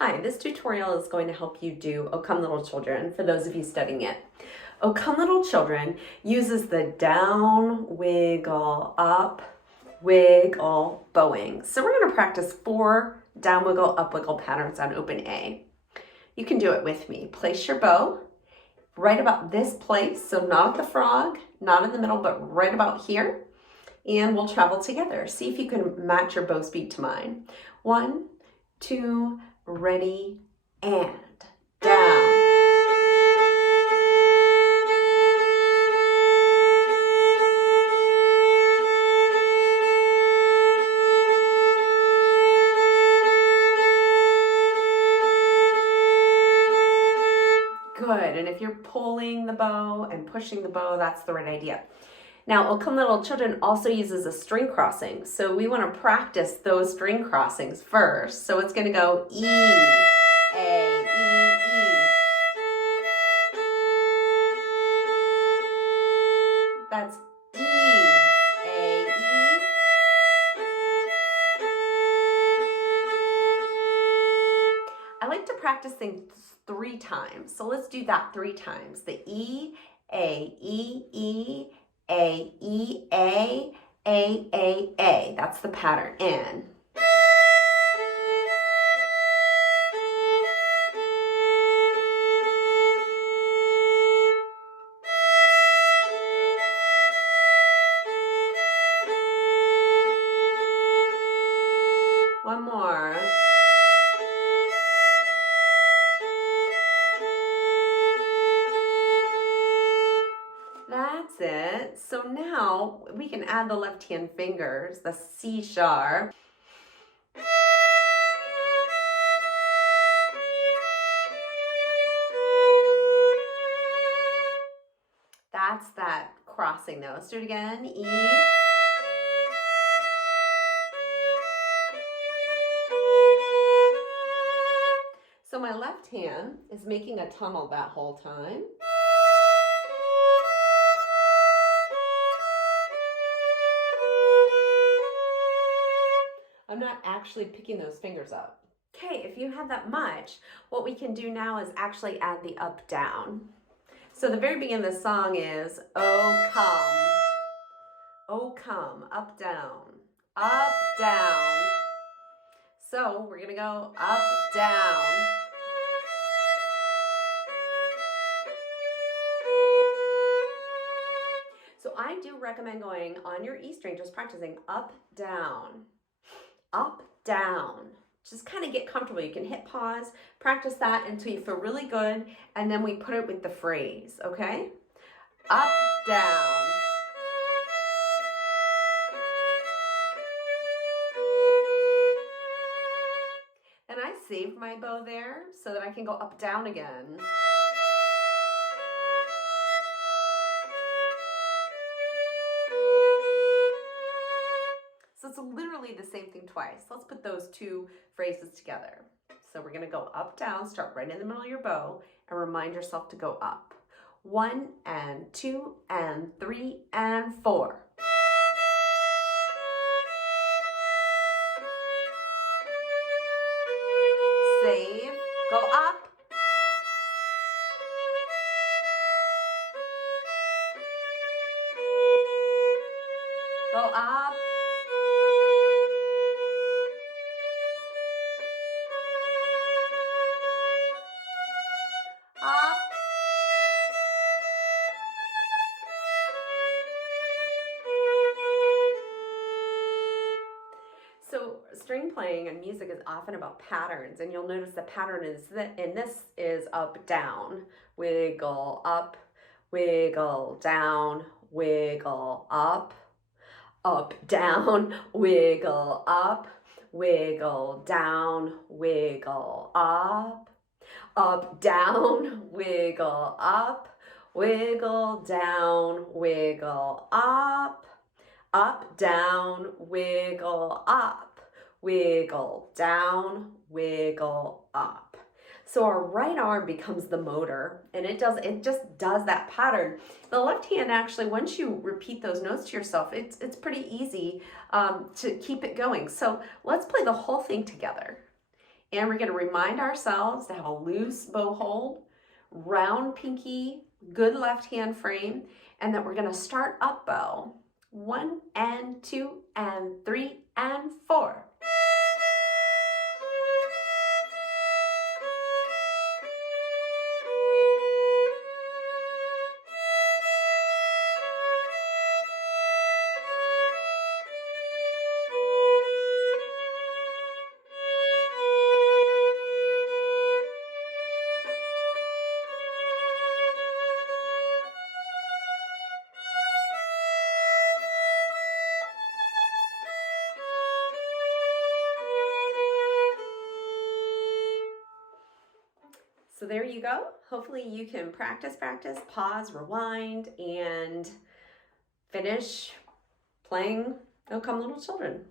Hi, this tutorial is going to help you do O Come Little Children for those of you studying it. O Come Little Children uses the down, wiggle, up, wiggle, bowing. So we're going to practice 4 down, wiggle, up, wiggle patterns on open A. You can do it with me. Place your bow right about this place, so not at the frog, not in the middle, but right about here. And we'll travel together. See if you can match your bow speed to mine. 1, 2, ready, and down. Good, and if you're pulling the bow and pushing the bow, that's the right idea. Now, O Come Little Children also uses a string crossing, so we want to practice those string crossings first. So it's going to go E, A, E, E. That's E, A, E. I like to practice things 3 times, so let's do that 3 times. The E, A, E, E, A, E, A, A, A, A. That's the pattern. In. One more. That's it. So now we can add the left hand fingers, the C sharp. That's that crossing though. Let's do it again. E. So my left hand is making a tunnel that whole time. I'm not actually picking those fingers up. Okay, if you have that much, what we can do now is actually add the up down. So the very beginning of the song is oh come, up down, up down. So we're gonna go up down. So I do recommend going on your E string, just practicing up down. Up, down. Just kind of get comfortable. You can hit pause, practice that until you feel really good, and then we put it with the phrase, okay? Up, down. And I saved my bow there so that I can go up, down again. So it's literally the same thing twice. Let's put those 2 phrases together. So we're gonna go up, down, start right in the middle of your bow, and remind yourself to go up. 1 and 2 and 3 and 4. Save, go up. Go up. Up. So string playing and music is often about patterns, and you'll notice the pattern is that in this is up, down, wiggle, up, wiggle, down, wiggle, up, down, wiggle, up, wiggle, down, wiggle, up, down, wiggle, up, wiggle, down, wiggle, up, down, wiggle, up, wiggle, down, wiggle, up. So our right arm becomes the motor, and it just does that pattern. The left hand actually, once you repeat those notes to yourself, it's pretty easy to keep it going. So let's play the whole thing together. And we're going to remind ourselves to have a loose bow hold, round pinky, good left hand frame, and that we're going to start up bow. 1 and 2 and 3 and 4. So there you go. Hopefully you can practice, pause, rewind, and finish playing Oh Come Little Children.